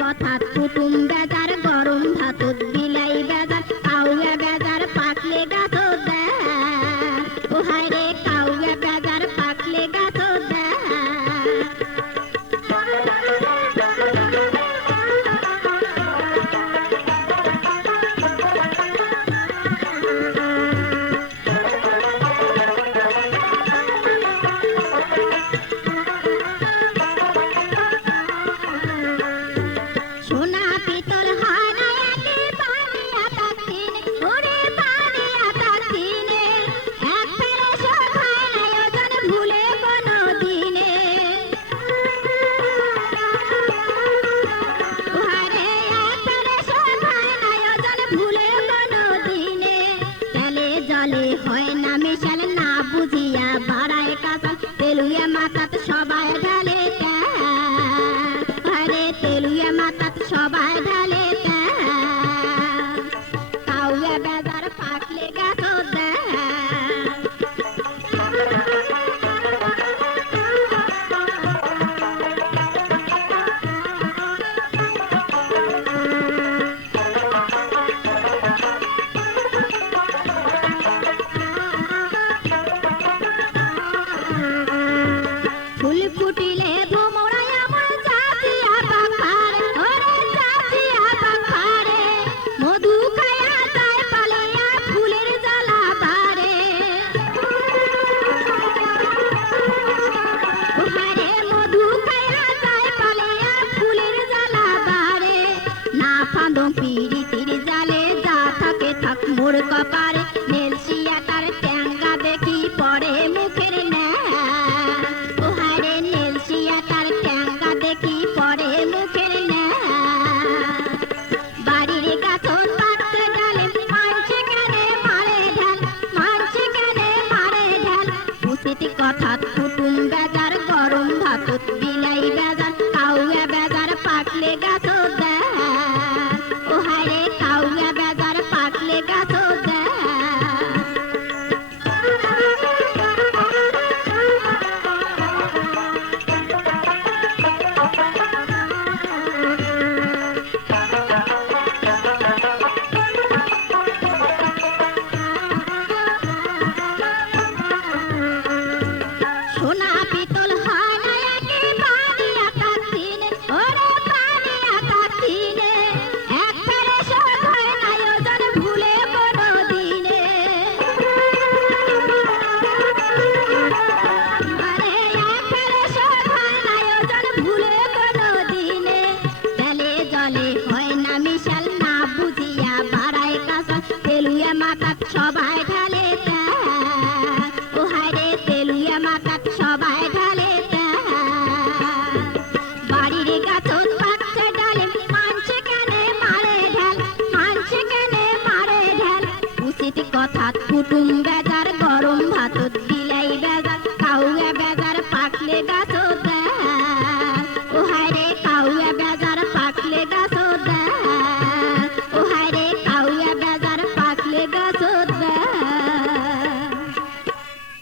কথা কুটুম বেজার গরম ভাতত বিলাই বেজার কাউয়া বেজার পাকলে গাছ দেয় ও হায় রে কাউয়া বেজার পাকলে গাছ দেয় হয় না মেশাল না বুঝিয়া বাড়ায় কাঁচা তেলুয়া মাথাত সবাই ঢালে আরে তেলুয়া মাথাত সবাই ঢালে কাউয়া বেজার পাকলে গাছ দেয় ফুল ফুটিলে ভোমরায় আমার চাচিয়া পাখারে ওরে চাচিয়া পাখারে মধু খায়া যায় পালয়া ফুলের জ্বালা বারে ওহারে মধু খায়া যায় পালয়া ফুলের জ্বালা বারে না ফাঁদম পিরিতির জালে যা থাকে থাক মোর কপারে নেলসিয়া তার ট্যাঙ্গা দেখি পড়ে মুখের ন্যা তার ট্যাঙ্গা দেখি পরে মুখের বাড়ির গাছন পাকতে ডালে মানছে কেনে মারে ঢাল মানছে কেনে মারে ঢাল উচিত কথা কুটুম বেজার গরম ভাতত বিলাই বেজার কাউয়া বেজার পাকলে গাছ দেয় ও হায় রে কাউয়া বেজার পাকলে গাছ দেয় সোনা পিতল হয় না একে পানিয়া তার দিনে ওরে পানিয়া তার দিনে এক ফেরে শোধ হয় না ওজন ভুলে কোনো দিনে আরে এক ফেরে শোধ হয় না ওজন ভুলে কোনো দিনে জলে জলে হয় না মিশাল না বুঝিয়া বাড়ায় কাঁচা তেলুয়া মাথাত সবাই ঢালে ও হায় রে তেলুয়া মাথাত সবাই ঢালে বাড়ির গাছত পাকছে ডালে মানছে কেনে মারে ঢাল মানছে কেনে মারে ঢাল উচিত কথা কুটুম